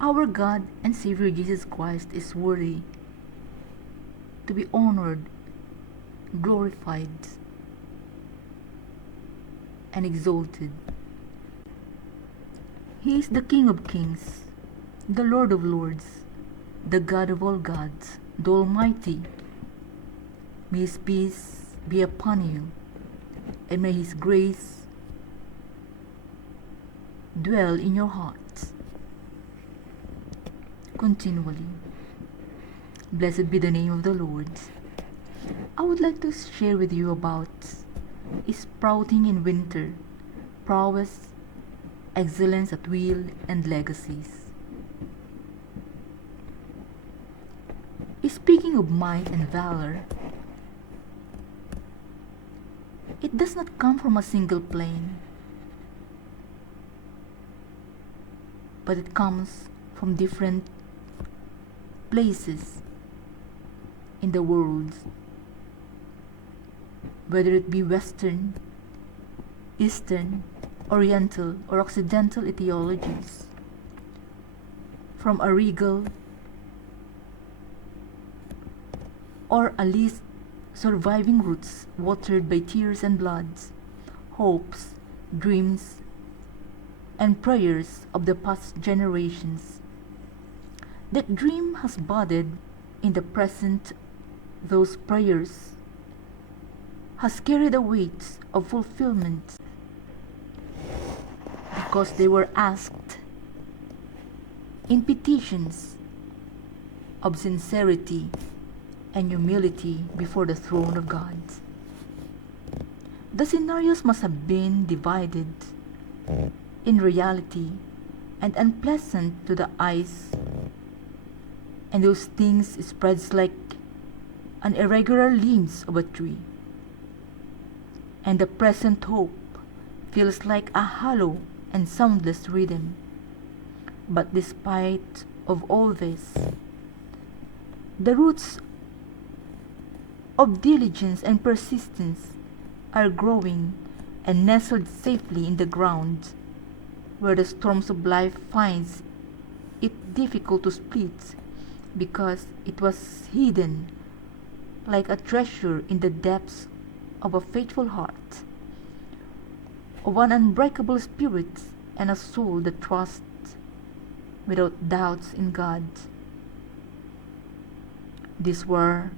Our God and Savior Jesus Christ is worthy to be honored, glorified, and exalted. He is the King of kings, the Lord of lords, the God of all gods, the Almighty. May His peace be upon you, and may His grace dwell in your hearts continually. Blessed be the name of the Lord. I would like to share with you about sprouting in winter, prowess, excellence at will, and legacies. Speaking of might and valor, it does not come from a single plane, but it comes from different places in the world, whether it be Western, Eastern, Oriental, or Occidental etiologies, from a regal or a least surviving roots watered by tears and bloods, hopes, dreams, and prayers of the past generations. That dream has budded in the present. Those prayers has carried the weight of fulfillment because they were asked in petitions of sincerity and humility before the throne of God. The scenarios must have been divided in reality and unpleasant to the eyes, and those things spreads like an irregular leaves of a tree, and the present hope feels like a hollow and soundless rhythm. But despite of all this, the roots of diligence and persistence are growing and nestled safely in the ground, where the storms of life finds it difficult to split, because it was hidden like a treasure in the depths of a faithful heart, of an unbreakable spirit, and a soul that trusts without doubts in God. These were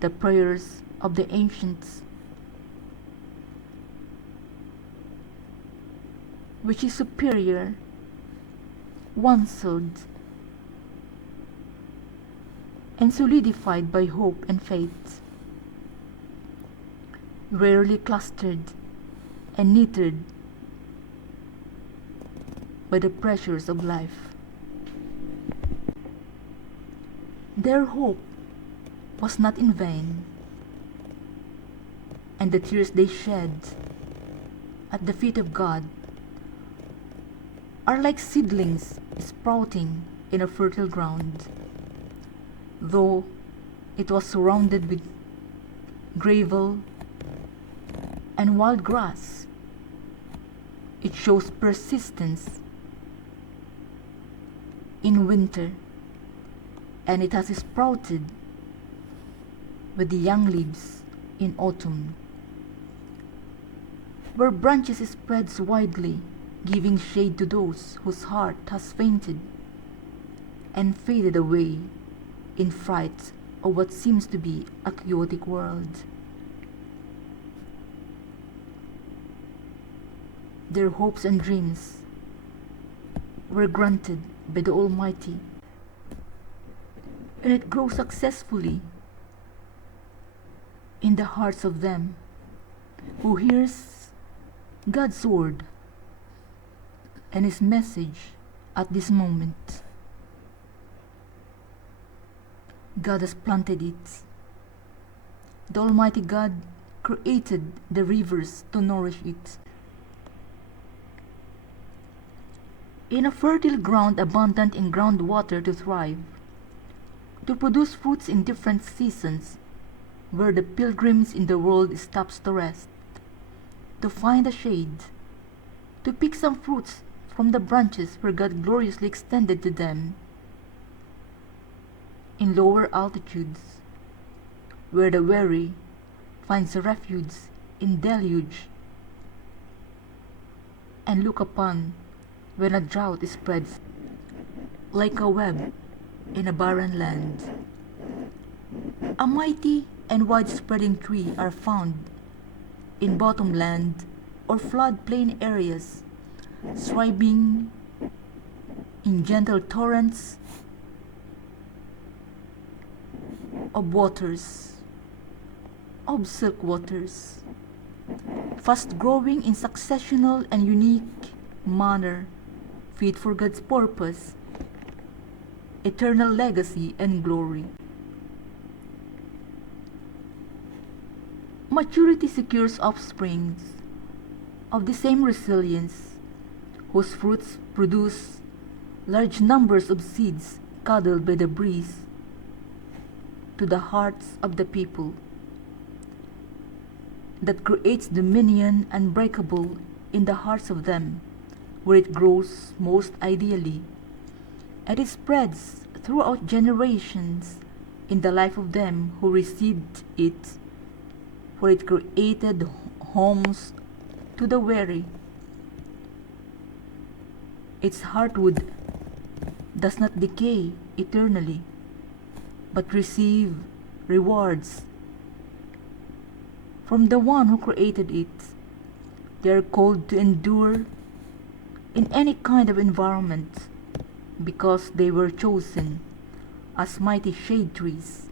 the prayers of the ancients, which is superior, once-held, and solidified by hope and faith, rarely clustered and knitted by the pressures of life. Their hope was not in vain, and the tears they shed at the feet of God are like seedlings sprouting in a fertile ground. Though it was surrounded with gravel and wild grass, it shows persistence in winter, and it has sprouted with the young leaves in autumn, where branches spreads widely, giving shade to those whose heart has fainted and faded away in fright of what seems to be a chaotic world. Their hopes and dreams were granted by the Almighty, and it grows successfully in the hearts of them who hears God's word and His message at this moment. God has planted it. The Almighty God created the rivers to nourish it. In a fertile ground abundant in groundwater to thrive, to produce fruits in different seasons, where the pilgrims in the world stops to rest, to find a shade, to pick some fruits from the branches where God gloriously extended to them. In lower altitudes, where the weary finds refuge in deluge, and look upon when a drought spreads like a web in a barren land. A mighty and wide-spreading tree are found in bottomland or floodplain areas, thriving in gentle torrents of waters, of silk waters, fast growing in successional and unique manner, fit for God's purpose, eternal legacy and glory. Maturity secures offsprings of the same resilience, whose fruits produce large numbers of seeds cuddled by the breeze to the hearts of the people, that creates dominion unbreakable in the hearts of them, where it grows most ideally, and it spreads throughout generations in the life of them who received it, for it created homes to the weary. Its heartwood does not decay eternally, but receive rewards from the one who created it. They are called to endure in any kind of environment because they were chosen as mighty shade trees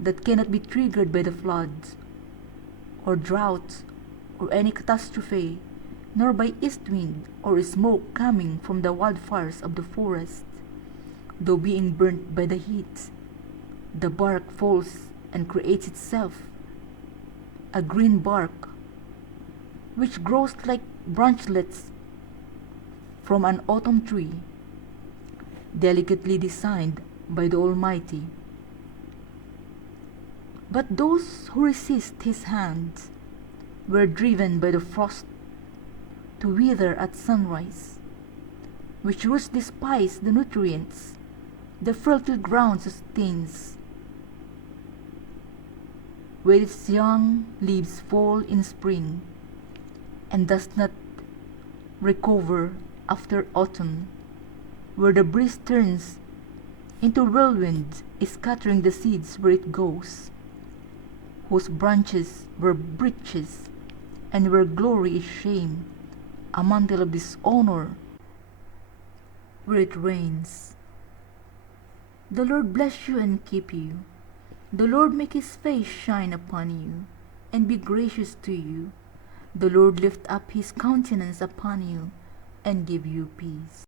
that cannot be triggered by the floods or drought or any catastrophe, nor by east wind or smoke coming from the wildfires of the forest. Though being burnt by the heat, the bark falls and creates itself a green bark, which grows like branchlets from an autumn tree, delicately designed by the Almighty. But those who resist His hand were driven by the frost to wither at sunrise, which roots despise the nutrients the fertile ground sustains. Where its young leaves fall in spring, and does not recover after autumn, where the breeze turns into whirlwind, scattering the seeds where it goes, whose branches were breeches, and where glory is shame, a mantle of dishonor, where it rains. The Lord bless you and keep you. The Lord make His face shine upon you, and be gracious to you. The Lord lift up His countenance upon you, and give you peace.